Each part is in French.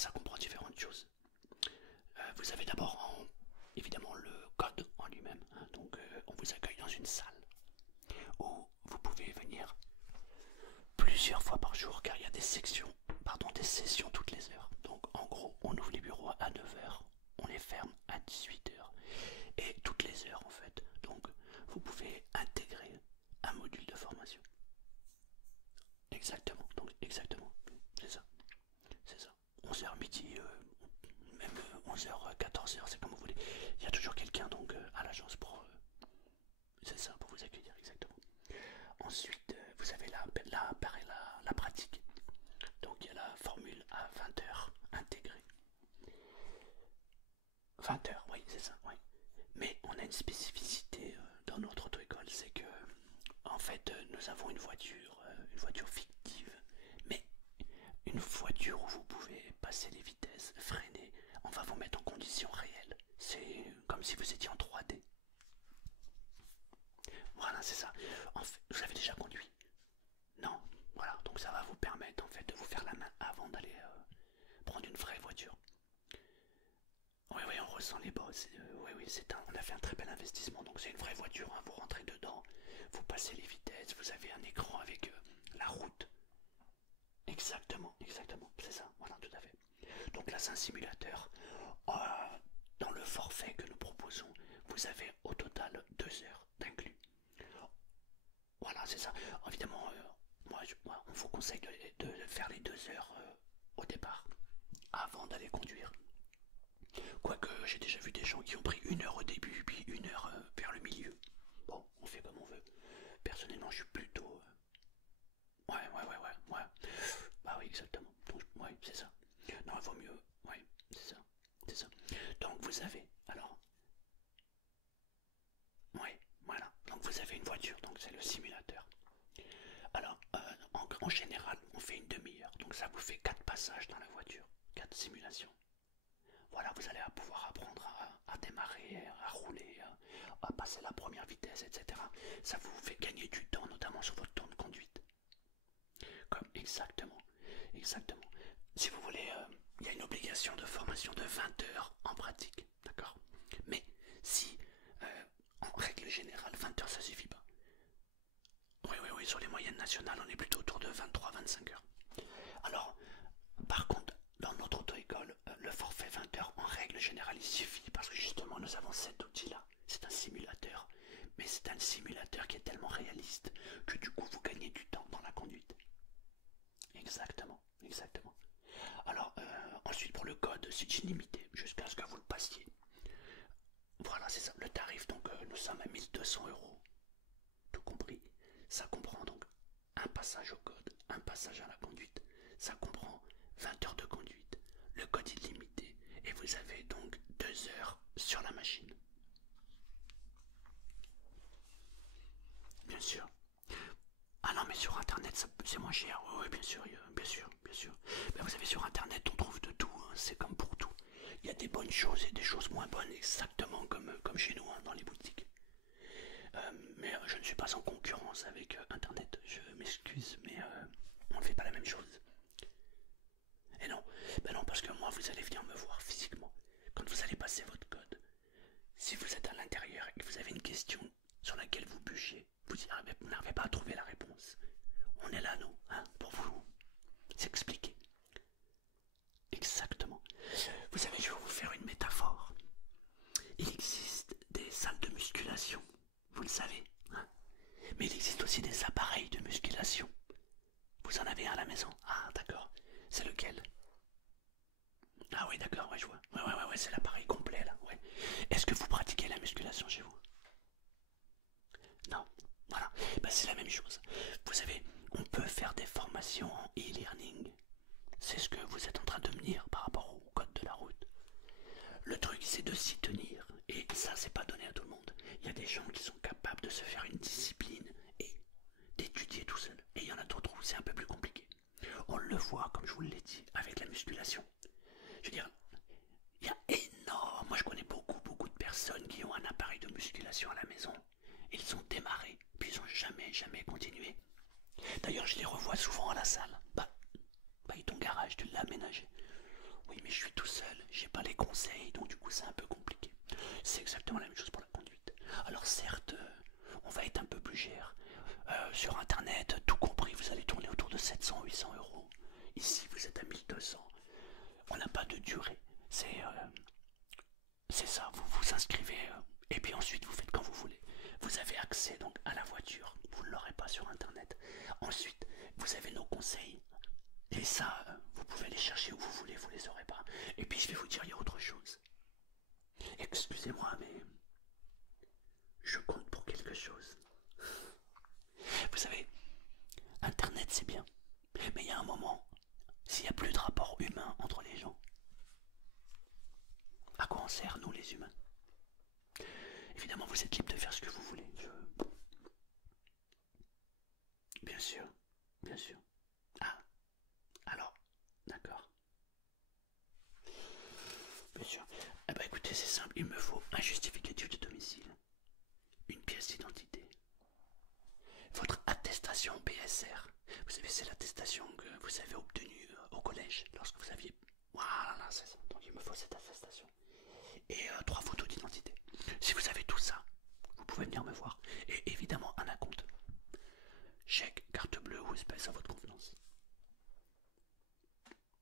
ça comprend différentes choses. Vous avez d'abord évidemment le code en lui-même, hein, donc on vous accueille dans une salle où vous pouvez venir plusieurs fois par jour car il y a des sections, pardon, des sessions toutes les heures. Donc en gros, on ouvre les bureaux à 9 heures, on les ferme à 18 heures et toutes les heures en fait. Donc vous pouvez intégrer un module de formation. Exactement, donc exactement, c'est ça, c'est ça. 11 heures midi, même 11 heures 14 heures, c'est comme vous voulez. Il y a toujours quelqu'un donc à l'agence pour c'est ça, pour vous accueillir exactement. Ensuite, vous avez la pratique. Donc il y a la formule à 20 heures intégrée. 20 heures, oui, c'est ça, oui. Mais on a une spécificité dans notre auto-école, c'est que en fait nous avons une voiture fictive, mais une voiture où vous pouvez passer les vitesses, freiner, on va vous mettre en conditions réelles. C'est comme si vous étiez en 3D. Voilà, c'est ça. En fait, vous avez déjà conduit? Non. Voilà, donc ça va vous permettre en fait de vous faire la main avant d'aller prendre une vraie voiture. Oui, oui, on ressent les bosses. Oui, oui, on a fait un très bel investissement. Donc c'est une vraie voiture, hein. Vous rentrez dedans, vous passez les vitesses, vous avez un écran avec la route. Exactement, exactement, c'est ça, voilà, tout à fait. Donc là, c'est un simulateur. Euh, dans le forfait que nous proposons, vous avez au total 2 heures d'inclus. Voilà, c'est ça. Évidemment, moi, on vous conseille de faire les 2 heures au départ, avant d'aller conduire. Quoique, j'ai déjà vu des gens qui ont pris 1 heure au début, puis 1 heure vers le milieu. Bon, on fait comme on veut. Personnellement, je suis plutôt... ouais. Bah oui, exactement. Donc, ouais, c'est ça. Non, il vaut mieux. Ouais, c'est ça. C'est ça. Donc, vous avez... Alors... Ouais, voilà. Donc, vous avez une voiture, donc c'est le simulateur. Alors, en général, on fait une demi-heure. Donc, ça vous fait 4 passages dans la voiture. 4 simulations. Voilà, vous allez pouvoir apprendre à démarrer, à rouler, à passer la première vitesse, etc. Ça vous fait gagner du temps, notamment sur votre temps de conduite. Comme exactement, exactement. Si vous voulez, il y a une obligation de formation de 20 heures en pratique, d'accord? Mais si, en règle générale, 20 heures ça suffit pas. Oui, sur les moyennes nationales, on est plutôt autour de 23-25 heures. Alors, par contre, dans notre auto-école, le forfait 20 heures, en règle générale, il suffit parce que justement, nous avons cet outil-là. C'est un simulateur, mais c'est un simulateur qui est tellement réaliste que du coup, vous gagnez du temps dans la conduite. Exactement, exactement. Alors, ensuite, pour le code, c'est illimité jusqu'à ce que vous le passiez. Voilà, c'est ça. Le tarif, donc, nous sommes à 1 200 euros, tout compris. Ça comprend donc un passage au code, un passage à la conduite. Ça comprend 20 heures de conduite, le code illimité, et vous avez donc 2 heures sur la machine. Bien sûr. Ah non, mais sur internet c'est moins cher. Oui, bien sûr, bien sûr, bien sûr. Mais vous savez, sur internet on trouve de tout, hein. C'est comme pour tout. Il y a des bonnes choses et des choses moins bonnes, exactement comme chez nous, hein, dans les boutiques. Mais je ne suis pas en concurrence avec internet. Je m'excuse, mais on ne fait pas la même chose. Et non, ben non, parce que moi vous allez venir me voir physiquement. Quand vous allez passer votre code, si vous êtes à l'intérieur et que vous avez une question sur laquelle vous bûchez, vous n'arrivez pas à trouver la réponse. On est là, nous, hein, pour vous s'expliquer. Exactement. Vous savez, je vais vous faire une métaphore. Il existe des salles de musculation, vous le savez, hein, mais il existe aussi des appareils de musculation. Vous en avez un à la maison? Ah, d'accord. C'est lequel? Ah oui, d'accord, ouais, je vois. Ouais, c'est l'appareil complet, là, ouais. Est-ce que vous pratiquez la musculation chez vous? Non, voilà, bah, c'est la même chose. Vous savez, on peut faire des formations en e-learning. C'est ce que vous êtes en train de me dire par rapport au code de la route. Le truc, c'est de s'y tenir. Et ça, c'est pas donné à tout le monde. Il y a des gens qui sont capables de se faire une discipline et d'étudier tout seul. Et il y en a d'autres où c'est un peu plus compliqué. On le voit, comme je vous l'ai dit, avec la musculation. Je veux dire, il y a énorme... Moi, je connais beaucoup de personnes qui ont un appareil de musculation à la maison. Ils ont démarré, puis ils ont jamais continué. D'ailleurs, je les revois souvent à la salle. Bah, ton garage, tu l'as aménagé. Oui, mais je suis tout seul, j'ai pas les conseils, donc du coup c'est un peu compliqué. C'est exactement la même chose pour la conduite. Alors certes, on va être un peu plus cher. Sur internet, tout compris, vous allez tourner autour de 700-800 euros. Ici, vous êtes à 1200. On n'a pas de durée. C'est ça, vous vous inscrivez et puis ensuite vous faites quand vous voulez. Vous avez accès donc à la voiture, vous ne l'aurez pas sur internet. Ensuite, vous avez nos conseils et ça, vous pouvez les chercher où vous voulez, vous les aurez pas. Et puis je vais vous dire, il y a autre chose. Excusez-moi, mais je compte pour quelque chose. Vous savez, internet c'est bien, mais il y a un moment, s'il n'y a plus de rapport humain entre les gens, à quoi on sert nous les humains? Évidemment, vous êtes libre de faire ce que vous voulez. Bien sûr, bien sûr. Ah, alors, d'accord. Bien sûr. Eh ben écoutez, c'est simple, il me faut un justificatif de domicile, une pièce d'identité, votre attestation BSR. Vous savez, c'est l'attestation que vous avez obtenue au collège lorsque vous aviez... Voilà, c'est ça. Donc il me faut cette attestation. Et 3 photos d'identité. Si vous avez tout ça, vous pouvez venir me voir. Et évidemment, un acompte. Chèque, carte bleue ou espèce à votre convenance.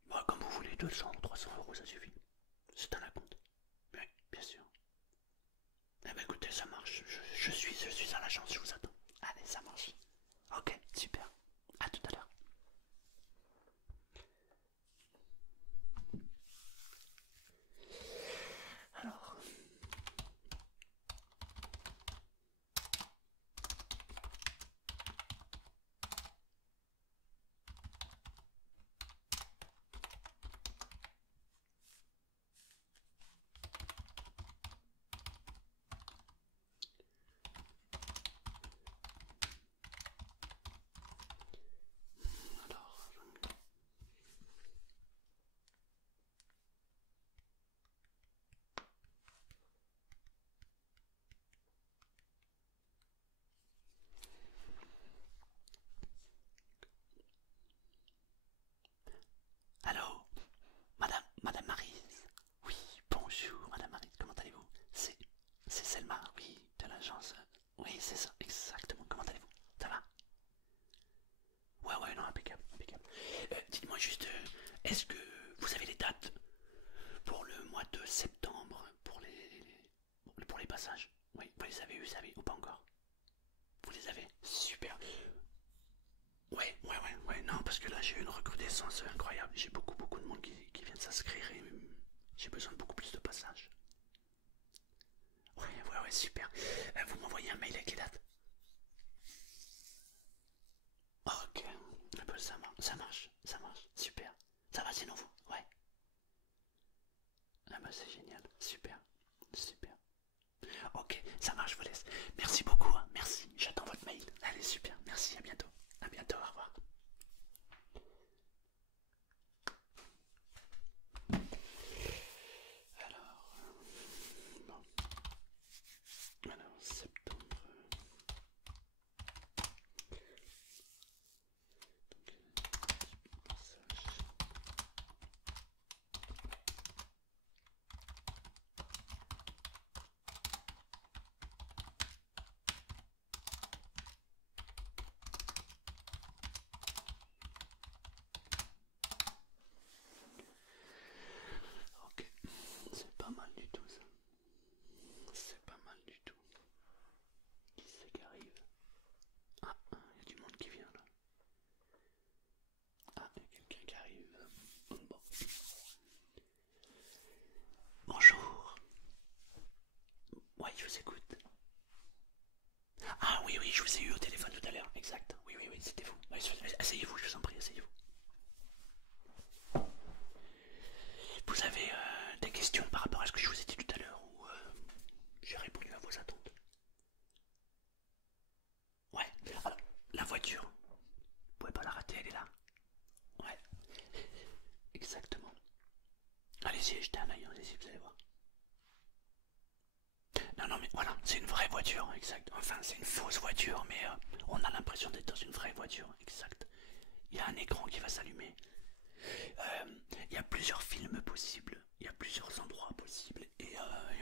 Bon, comme vous voulez, 200 ou 300 euros, ça suffit. C'est un acompte. Oui, bien sûr. Eh ben écoutez, ça marche. Je suis à l'agence, je vous attends. Allez, ça marche. Ok, super. À tout à l'heure. Alors, alors, allô, Madame Maryse. Oui, bonjour, Madame Maryse, comment allez-vous? C'est Selma, oui, de l'agence. Oui, c'est ça, exactement. Comment allez-vous? Ça va? Ouais, ouais, non, impeccable, impeccable. Dites-moi juste, est-ce que vous avez les dates pour le mois de septembre, pour les passages? Oui, vous avez, ou pas encore? Vous les avez? Super. Ouais, ouais, ouais, ouais, non, parce que là j'ai eu une recrudescence incroyable. J'ai beaucoup de monde qui vient de s'inscrire et j'ai besoin de beaucoup plus de passages. Ouais, ouais, ouais, super. Vous m'envoyez un mail avec les dates? Ok, ah bah, ça marche, super. Ça va sinon vous? Ouais. Ah bah c'est génial, super, super. Ok, ça marche, je vous laisse. Merci beaucoup, hein. Merci, j'attends votre mail. Allez, super, merci, à bientôt. À bientôt, au revoir. Alors, bon, alors septembre. Ok, c'est pas mal du tout ça. C'est pas mal du tout. Qui c'est qui arrive? Ah, il y a du monde qui vient là. Ah, il y a quelqu'un qui arrive. Bon. Bonjour. Ouais, je vous écoute. Ah oui, oui, je vous ai eu au téléphone tout à l'heure. Exact. Oui, oui, oui, c'était vous. Ouais, asseyez-vous, je vous en prie, asseyez-vous. Vous avez des questions par rapport à ce que je vous ai dit tout à l'heure ou j'ai répondu à vos attentes? Ouais. Alors, la voiture, vous pouvez pas la rater, elle est là. Ouais. Exactement. Allez-y, jetez un œil, allez-y, vous allez voir. Non, non, mais voilà, c'est une vraie voiture, exact. Enfin, c'est une fausse voiture, mais on a l'impression d'être dans une vraie voiture, exact. Il y a un écran qui va s'allumer. Il y a plusieurs films possibles, il y a plusieurs endroits possibles, et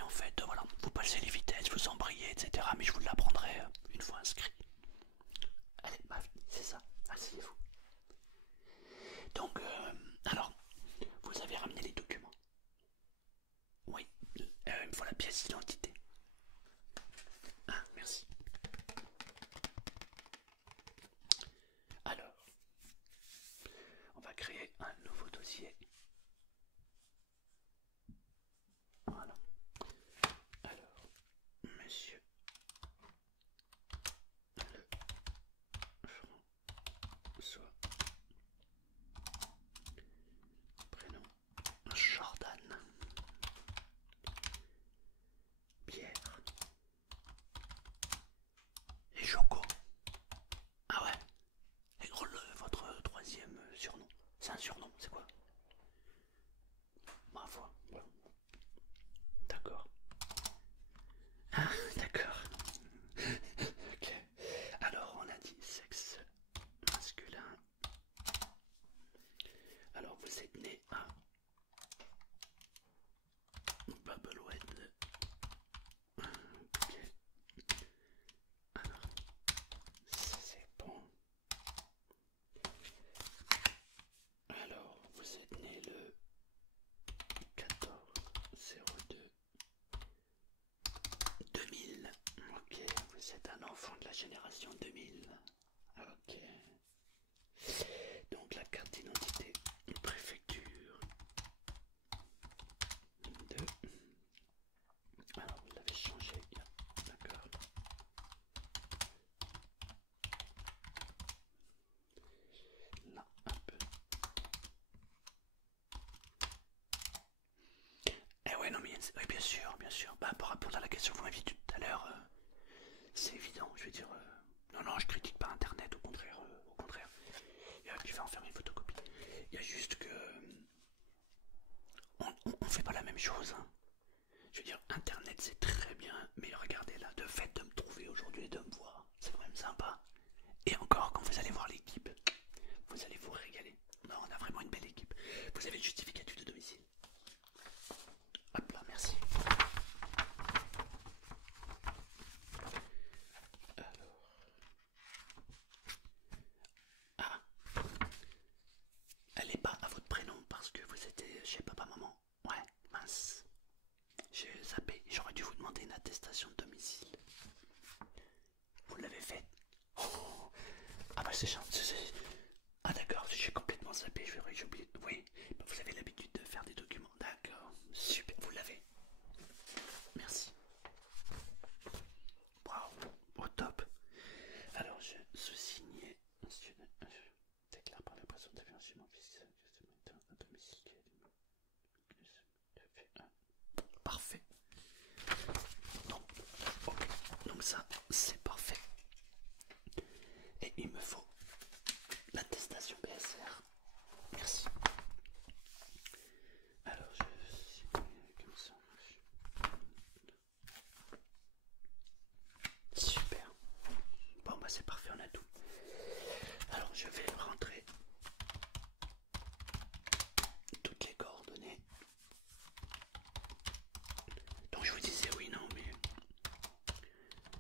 en fait, voilà, vous passez les vitesses, vous embrayez, etc. Mais je vous l'apprendrai une fois inscrit. Allez, bah, c'est ça, asseyez-vous. Donc, alors, vous avez ramené les documents. Oui, il me faut la pièce d'identité. Ah, merci. Alors, on va créer un nouveau dossier. Voilà. Alors, monsieur François, prénom Jordan, Pierre et Joko. Ah ouais. Et gros, votre troisième surnom. C'est un surnom, c'est quoi? Ma foi. Bon. D'accord. Ah, d'accord. Ok. Alors, on a dit sexe masculin. Alors, vous êtes né à Babelwed. Ok. Alors, c'est bon. Alors, vous êtes né le 14/02/2000. Ok, vous êtes un enfant de la génération 2000. Ok. Donc la carte d'identité préfecture de... Alors vous l'avez changé, d'accord. Là, un peu. Eh ouais, non mais oui, bien sûr, bien sûr. Bah, pour répondre à la question que vous m'aviez dit tout à l'heure, c'est évident, je veux dire... Non, non, je critique pas Internet, au contraire, au contraire. Tu vas en faire une photocopie. Il y a juste que... on fait pas la même chose, hein. Je veux dire, Internet c'est très bien, mais regardez là, le fait de me trouver aujourd'hui et de me voir, c'est quand même sympa. Et encore, quand vous allez voir l'équipe, vous allez vous régaler. Non, on a vraiment une belle équipe. Vous avez le justificatif de domicile. Hop là, merci. Alors... Ah, elle est pas à votre prénom parce que vous étiez chez papa-maman. Ouais, mince. J'ai zappé, j'aurais dû vous demander une attestation de domicile. Vous l'avez fait? Oh. Ah bah c'est gentil. Ah d'accord, j'ai complètement zappé, j'ai oublié. Oui, bah, vous avez l'habitude de faire des documents. D'accord, super, vous l'avez. Merci. Bravo, au top. Alors je sous-signais. Déclare par la présence d'avion sur mon fils un domicile qui est parfait. Donc, ok. Donc ça, c'est parfait. Et il me faut l'attestation BSR. Merci. Alors je signe comme ça. Super. Bon bah c'est parfait, on a tout. Alors je vais rentrer toutes les coordonnées. Donc je vous disais oui, non, mais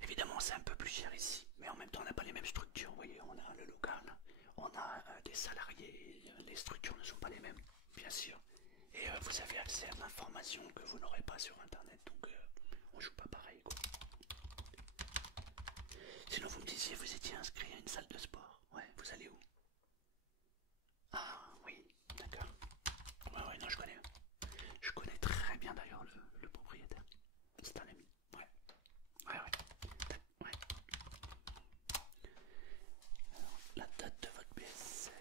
évidemment c'est un peu plus cher ici, mais en même temps on n'a pas les mêmes structures. Vous voyez, on a le local, on a des salariés, les structures ne sont pas les mêmes, bien sûr. Et vous avez accès à de l'information que vous n'aurez pas sur internet, donc on joue pas pareil quoi. Sinon vous me disiez vous étiez inscrit à une salle de sport. Ouais, vous allez où? Ah oui, d'accord. Ouais, ouais, non, je connais. Je connais très bien d'ailleurs le propriétaire. C'est un ami. Ouais, ouais, ouais. Ouais. Alors, la date de votre BSR.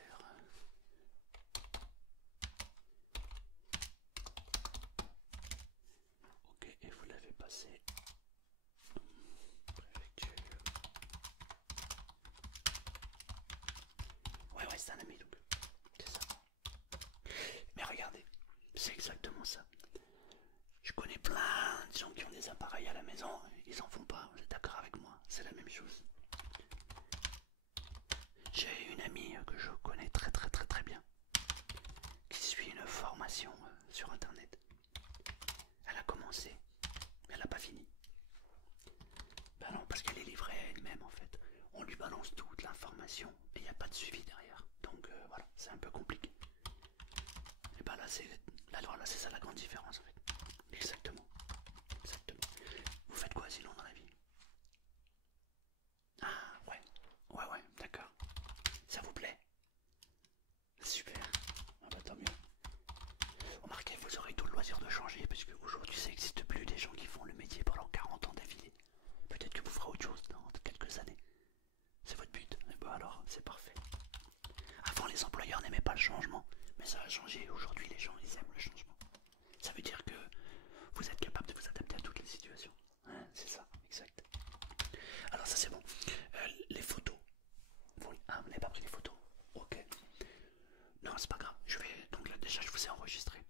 Ok, et vous l'avez passé. Préfecture. Ouais, ouais, c'est un ami donc. C'est ça. Mais regardez, c'est exactement ça. Je connais plein de gens qui ont des appareils à la maison, ils en font pas, vous êtes d'accord avec moi? C'est la même chose. J'ai une amie que je connais très très très très bien. suivi une formation sur internet. Elle a commencé, mais elle n'a pas fini. Ben non, parce qu'elle est livrée à elle-même en fait. On lui balance toute l'information et il n'y a pas de suivi derrière. Donc voilà, c'est un peu compliqué. Et ben là, voilà, c'est ça la grande différence en fait. Exactement. Exactement. Vous faites quoi sinon dans la vie? Ah ouais, ouais, d'accord. Ça vous plaît? Super. Ah bah tant mieux. Remarquez, vous aurez tout le loisir de changer, parce qu'aujourd'hui ça n'existe plus des gens qui font le métier pendant 40 ans d'affilée. Peut-être que vous ferez autre chose dans quelques années. C'est votre but. Et ben alors, c'est parfait. Avant, les employeurs n'aimaient pas le changement, mais ça a changé. Aujourd'hui, les gens, ils aiment le changement. Ça veut dire que vous êtes capable de vous adapter à toutes les situations. Hein, c'est ça, exact. Alors ça c'est bon. Les photos. Ah, vous n'avez pas pris les photos? Ok. Non, c'est pas grave. Donc là déjà je vous ai enregistré.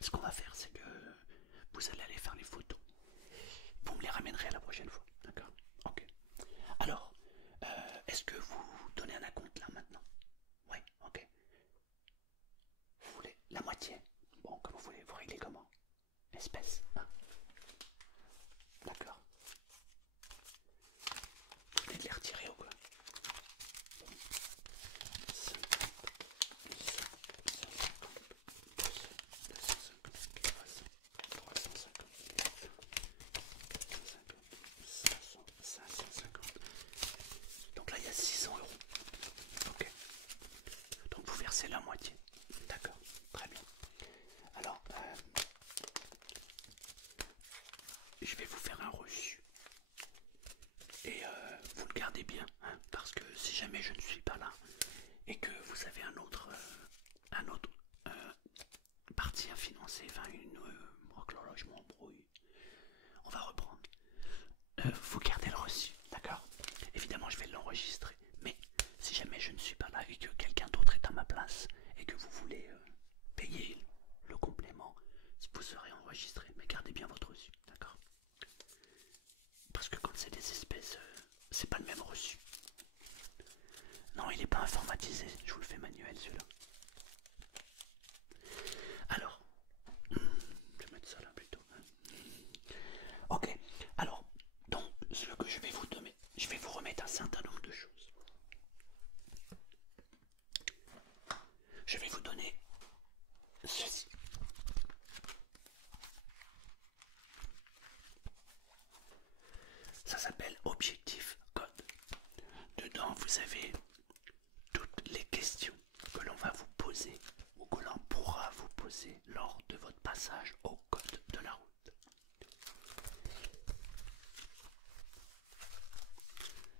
Ce qu'on va faire, c'est que vous allez aller faire les photos. Vous me les ramènerez la prochaine fois. D'accord? Ok. Alors, est-ce que vous donnez un acompte là maintenant? Oui, ok. Vous voulez la moitié? Bon, comme vous voulez, vous réglez comment? Espèce, hein? D'accord. Vous venez de les retirer ou quoi? 550. Donc là il y a 600 euros. Ok. Donc vous versez la moitié. D'accord. Très bien. Alors, je vais vous faire un reçu. Et vous le gardez bien, hein, parce que si jamais je ne suis pas là et que vous avez un autre partie à financer, enfin oh là là, je m'embrouille. On va reprendre. Vous gardez le reçu, d'accord? Évidemment, je vais l'enregistrer. Mais si jamais je ne suis pas là et que quelqu'un d'autre est à ma place et que vous voulez payer le complément, vous serez enregistré. Mais gardez bien votre reçu, d'accord? Parce que quand c'est des espèces, c'est pas le même reçu. Non, il n'est pas informatisé. Je vous le fais manuel celui-là. Alors, je vais mettre ça là plutôt. Ok, alors, donc, ce que je vais vous donner, je vais vous remettre un certain nombre de choses. Je vais vous donner ceci. Ça s'appelle Objectif Code. Dedans, vous avez toutes les questions que l'on va vous poser ou que l'on pourra vous poser lors de votre passage au code de la route.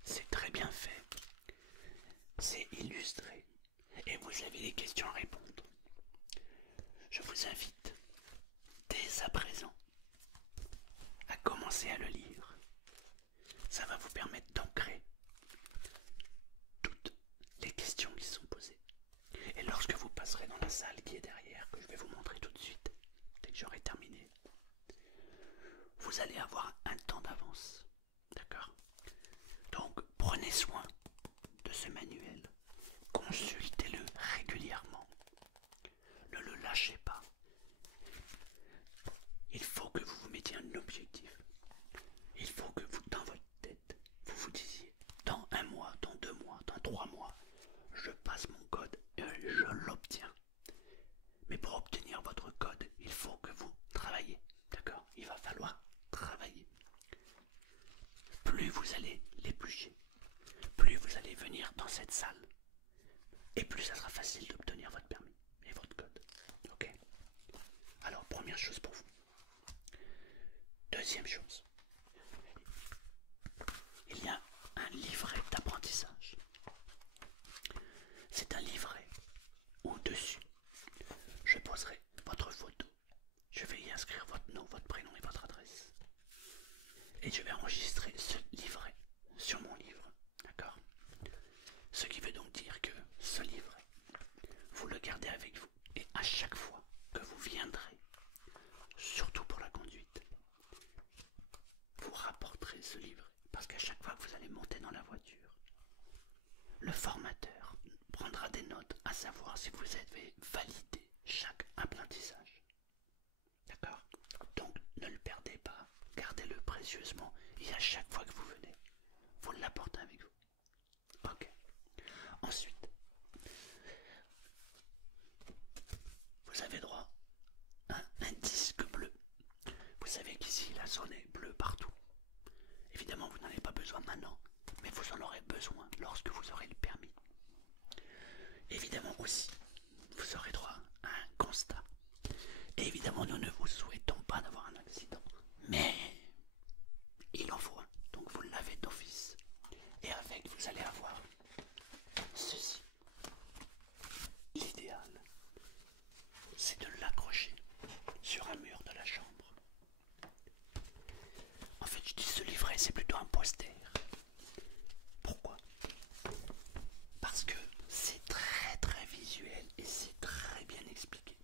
C'est très bien fait, c'est illustré et vous avez des questions à répondre. Je vous invite dès à présent à commencer à le lire. Ça va vous permettre d'ancrer toutes les questions qui sont posées. Et lorsque vous passerez dans la salle qui est derrière, que je vais vous montrer tout de suite, dès que j'aurai terminé, vous allez avoir un temps d'avance. D'accord? Donc prenez soin de ce manuel. Consultez-le régulièrement. Ne le lâchez pas. Il faut que vous vous mettiez un objectif. Il faut que vous, dans votre tête, vous vous disiez, dans 1 mois, dans 2 mois, dans 3 mois, je passe mon code et je l'obtiens. Mais pour obtenir votre code, il faut que vous travaillez. D'accord? Il va falloir travailler. Plus vous allez l'éplucher, plus vous allez venir dans cette salle, et plus ça sera facile d'obtenir votre permis et votre code. Ok? Alors, première chose pour vous. Deuxième chose, il y a un livret d'apprentissage. C'est un livret où dessus, je poserai votre photo. Je vais y inscrire votre nom, votre prénom et votre adresse. Et je vais enregistrer ce livret sur mon livre. D'accord? Ce qui veut donc dire que ce livret, vous le gardez avec vous. Et à chaque fois que vous viendrez, surtout pour la conduite, vous rapporterez ce livret. Parce qu'à chaque fois que vous allez monter dans la voiture, le formateur prendra des notes à savoir si vous avez validé chaque apprentissage. D'accord? Donc ne le perdez pas, gardez-le précieusement et à chaque fois que vous venez, vous l'apportez avec vous. Ok. Ensuite, vous avez droit à un disque bleu. Vous savez qu'ici la zone est bleue partout. Évidemment, vous n'en avez pas besoin maintenant, mais vous en aurez besoin lorsque vous aurez le permis. Évidemment aussi, vous aurez droit à un constat. Et évidemment, nous ne vous souhaitons pas d'avoir un accident, mais il en faut un, donc vous l'avez d'office. Et avec, vous allez avoir ceci. L'idéal, c'est de l'accrocher sur un mur de la chambre. En fait, je dis ce livret, c'est plutôt un poster. Pourquoi? Parce que c'est très très visuel et c'est très bien expliqué.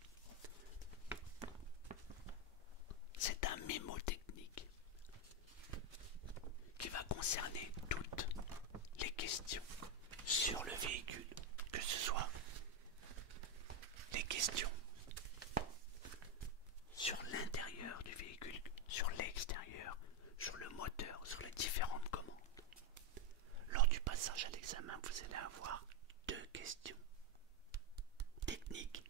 C'est un mémo technique qui va concerner toutes les questions sur le véhicule, que ce soit des questions sur l'intérieur du véhicule, sur l'extérieur, sur le moteur, sur les différentes commandes. Lors du passage à l'examen, vous allez avoir deux questions techniques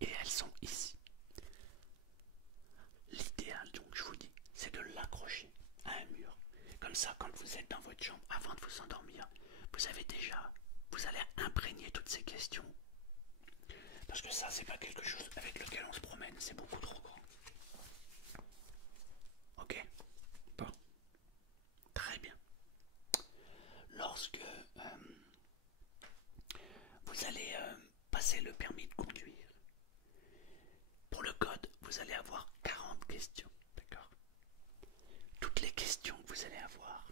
et elles sont ici. L'idéal, donc je vous dis, c'est de l'accrocher à un mur. Comme ça, quand vous êtes dans votre chambre, avant de vous endormir, vous allez imprégner toutes ces questions. Parce que ça, c'est pas quelque chose avec lequel on se promène, c'est beaucoup trop grand. Ok? Bon. Très bien. Lorsque vous allez passer le permis de conduire, pour le code, vous allez avoir 40 questions. D'accord? Toutes les questions que vous allez avoir,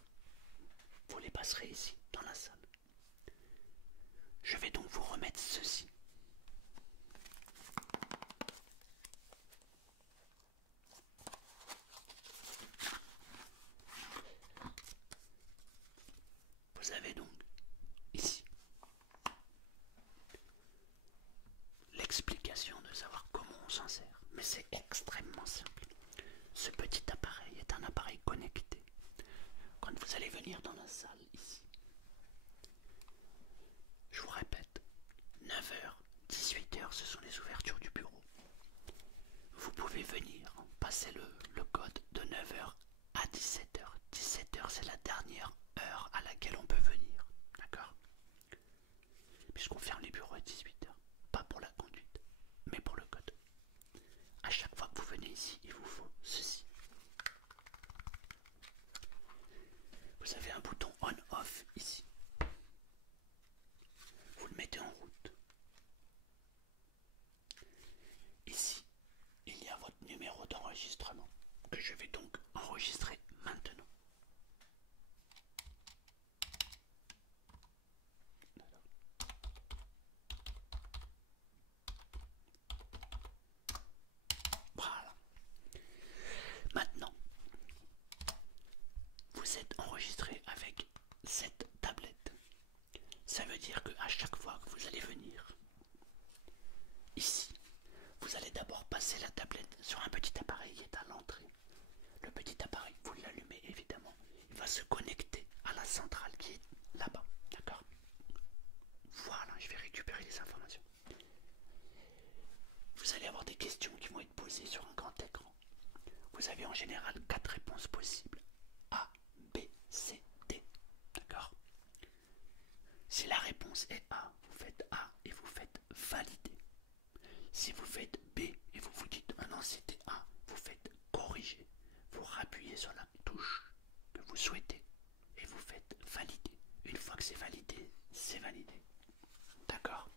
vous les passerez ici, dans la salle. Je vais donc vous remettre ceci. Vous avez donc ici l'explication de savoir comment on s'en sert. Mais c'est extrêmement simple. Ce petit appareil est un appareil connecté. Quand vous allez venir dans la salle ici, je vous répète, 9h, 18h, ce sont les ouvertures du bureau. Vous pouvez venir, passer le code de 9h à 17h. 17h, c'est la dernière heure à laquelle on peut venir. D'accord? Puisqu'on ferme les bureaux à 18h. Pas pour la conduite, mais pour le code. À chaque fois que vous venez ici, il vous faut ceci. Vous avez un bouton on-off ici. Vous le mettez en route. Ici, il y a votre numéro d'enregistrement que je vais donc enregistrer maintenant. Voilà. Maintenant, vous êtes enregistré avec cette tablette. Ça veut dire qu'à chaque fois que vous allez venir ici, vous allez d'abord passer la tablette sur un petit appareil qui est à l'entrée. Le petit appareil, vous l'allumez évidemment. Il va se connecter à la centrale qui est là-bas. D'accord? Voilà, je vais récupérer les informations. Vous allez avoir des questions qui vont être posées sur un grand écran. Vous avez en général 4 réponses possibles. A, B, C, D. D'accord? Si la réponse est A, vous faites A et vous faites valider. Si vous faites B et vous vous dites ah non c'était A, vous faites corriger. Vous rappuyez sur la touche que vous souhaitez et vous faites valider. Une fois que c'est validé, c'est validé. D'accord?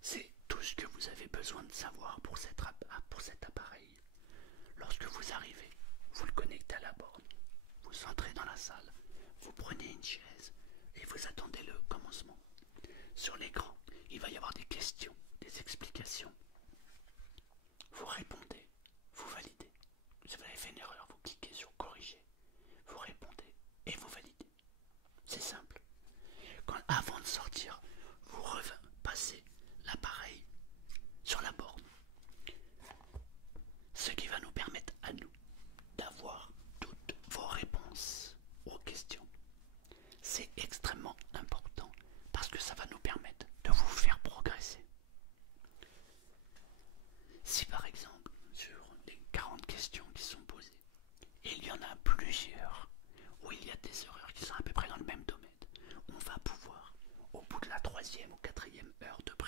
C'est tout ce que vous avez besoin de savoir pour cet appareil. Lorsque vous arrivez, vous le connectez à la borne. Vous entrez dans la salle, vous prenez une chaise et vous attendez le commencement. Sur l'écran, il va y avoir des questions, des explications. Vous répondez, vous validez. Si vous avez fait une erreur, vous cliquez sur corriger. Vous répondez et vous validez. C'est simple. Avant de sortir, vous repassez l'appareil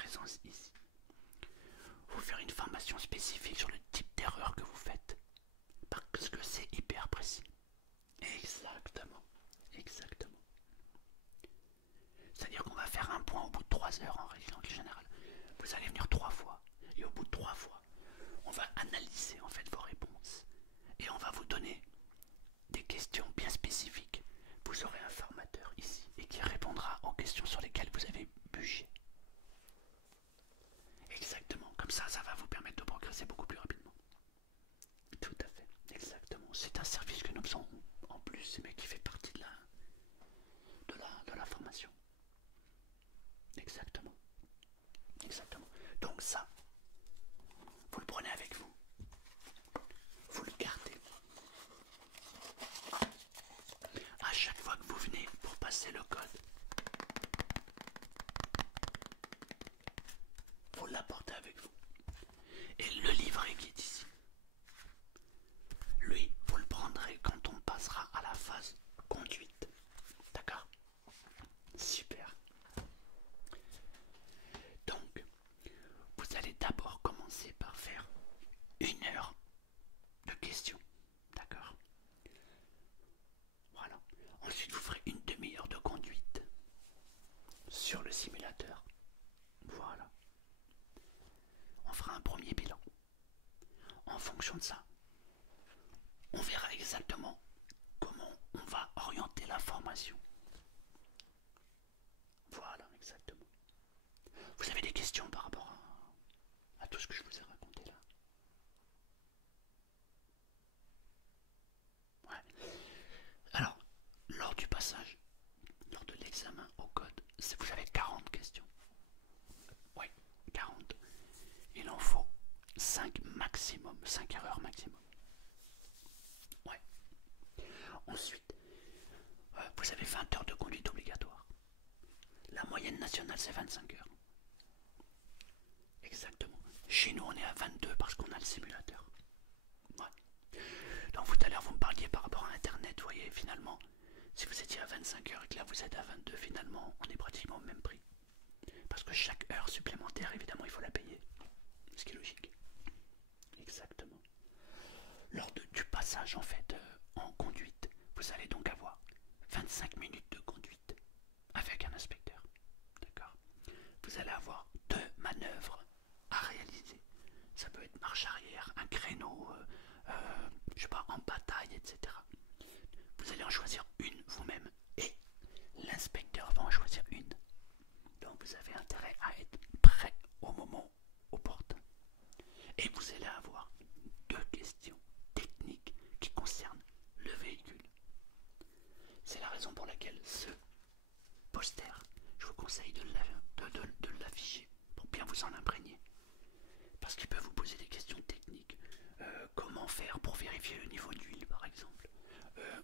présence ici. Vous faire une formation spécifique sur le type d'erreur que vous faites. Parce que c'est hyper précis. Exactement. Exactement. C'est-à-dire qu'on va faire un point au bout de 3 heures en règle générale. Vous allez venir 3 fois. Et au bout de 3 fois, on va analyser en fait vos réponses. Et on va vous donner des questions bien spécifiques. Vous aurez un formateur ici et qui répondra aux questions sur lesquelles vous avez bugé. Exactement. Comme ça va vous permettre de progresser beaucoup plus rapidement. Tout à fait. Exactement. C'est un service que nous faisons en plus, mais qui fait partie de la formation. Exactement. Exactement. Donc ça, vous le prenez avec vous. Vous le gardez. À chaque fois que vous venez pour passer le code, vous l'apportez avec vous. Et le livret qui est ici, lui, vous le prendrez quand on passera à la phase conduite. D'accord? Super. Donc, vous allez d'abord commencer par faire 1 heure de questions. D'accord? Voilà. Ensuite, vous ferez une demi-heure de conduite sur le simulateur. Voilà. On fera un premier bilan. En fonction de ça, on verra exactement comment on va orienter la formation. Voilà, exactement. Vous avez des questions par rapport à tout ce que je vous ai raconté là? Ouais. Alors, lors du passage, lors de l'examen au code, vous avez 40 questions. Oui, 40. Il en faut 5 maximum, 5 erreurs maximum. Ouais. Ensuite, vous avez 20 heures de conduite obligatoire. La moyenne nationale, c'est 25 heures. Exactement. Chez nous, on est à 22 parce qu'on a le simulateur. Ouais. Donc, tout à l'heure, vous me parliez par rapport à Internet. Vous voyez, finalement, si vous étiez à 25 heures et que là, vous êtes à 22, finalement, on est pratiquement au même prix. Parce que chaque heure supplémentaire, évidemment, il faut la payer. Ce qui est logique. Exactement. Lors du passage, en fait, en conduite, vous allez donc avoir 25 minutes de conduite avec un inspecteur. D'accord? Vous allez avoir 2 manœuvres à réaliser. Ça peut être marche arrière, un créneau, je sais pas, en bataille, etc. Vous allez en choisir une vous-même et l'inspecteur va en choisir une. Donc vous avez intérêt à être prêt au moment opportun. Et vous allez avoir 2 questions techniques qui concernent le véhicule. C'est la raison pour laquelle ce poster, je vous conseille de l'afficher pour bien vous en imprégner. Parce qu'il peut vous poser des questions techniques. Comment faire pour vérifier le niveau d'huile, par exemple?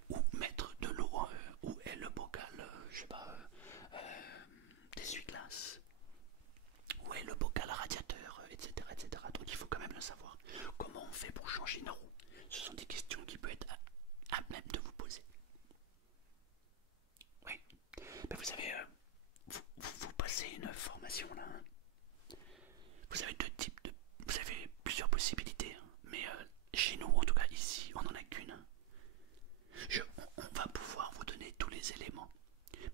Où mettre de l'eau? Où est le bocal, je sais pas, d'essuie-glace? Où est le bocal radiateur, etc., etc. Donc il faut quand même le savoir. Comment on fait pour changer une roue? Ce sont des questions qui peuvent être à même de vous poser. Oui. Ben vous savez, vous passez une formation là. Vous avez vous avez plusieurs possibilités. Hein. Mais chez nous, en tout cas ici, on n'en a qu'une. Hein. On va pouvoir vous donner tous les éléments.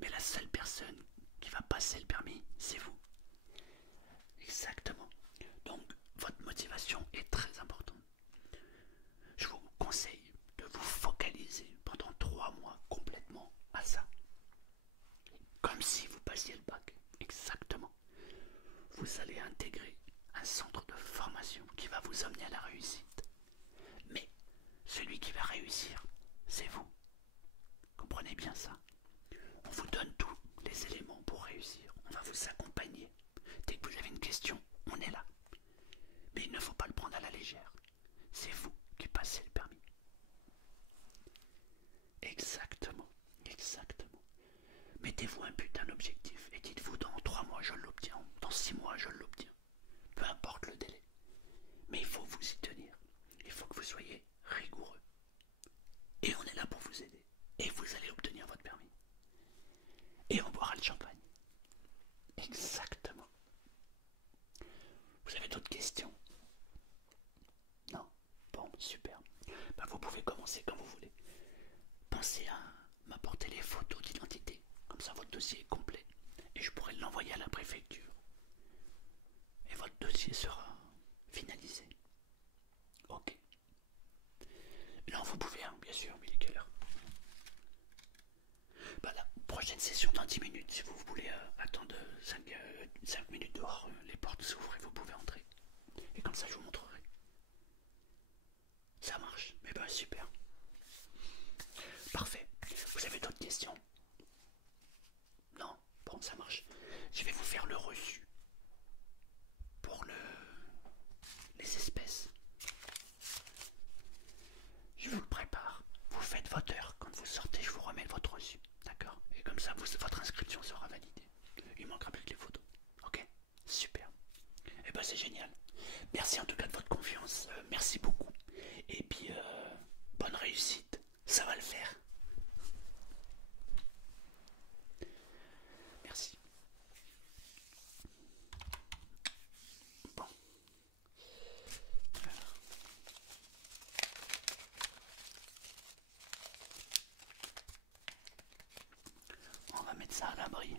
Mais la seule personne qui va passer le permis, c'est vous. Exactement. Donc, votre motivation est très importante. Je vous conseille de vous focaliser pendant 3 mois complètement à ça. Comme si vous passiez le bac. Exactement. Vous allez intégrer un centre de formation qui va vous amener à la réussite. Mais celui qui va réussir, c'est vous. Comprenez bien ça. On vous donne tous les éléments pour réussir. On va vous accompagner. Dès que vous avez une question, on est là. Mais il ne faut pas le prendre à la légère. C'est vous qui passez le permis. Exactement. Exactement. Mettez-vous un but, un objectif et dites-vous dans 3 mois je l'obtiens, dans 6 mois je l'obtiens. Peu importe le délai. Mais il faut vous y tenir. Il faut que vous soyez rigoureux. Et on est là pour vous aider. Et vous allez obtenir votre permis. Et on boira le champagne. Exactement. c'est comme vous voulez. Pensez à m'apporter les photos d'identité, comme ça votre dossier est complet et je pourrai l'envoyer à la préfecture. Et votre dossier sera finalisé. Ok. Non, vous pouvez, hein, bien sûr, mais il est quelle heure? Bah, la prochaine session dans 10 minutes. Si vous voulez attendre 5 minutes dehors, les portes s'ouvrent et vous pouvez entrer. Et comme ça, je vous montrerai. Ça marche. Mais ben super. Parfait. Vous avez d'autres questions? Non? Bon, ça marche. Je vais vous faire le reçu pour les espèces. Je vous le prépare. Vous faites votre heure. Quand vous sortez, je vous remets votre reçu. D'accord? Et comme ça, votre inscription sera validée. Il manquera plus que les photos. Ok? Super. Et ben c'est génial. Merci en tout cas de votre confiance. Merci beaucoup. Et puis, bonne réussite. Ça va le faire. Merci. Bon. On va mettre ça à l'abri.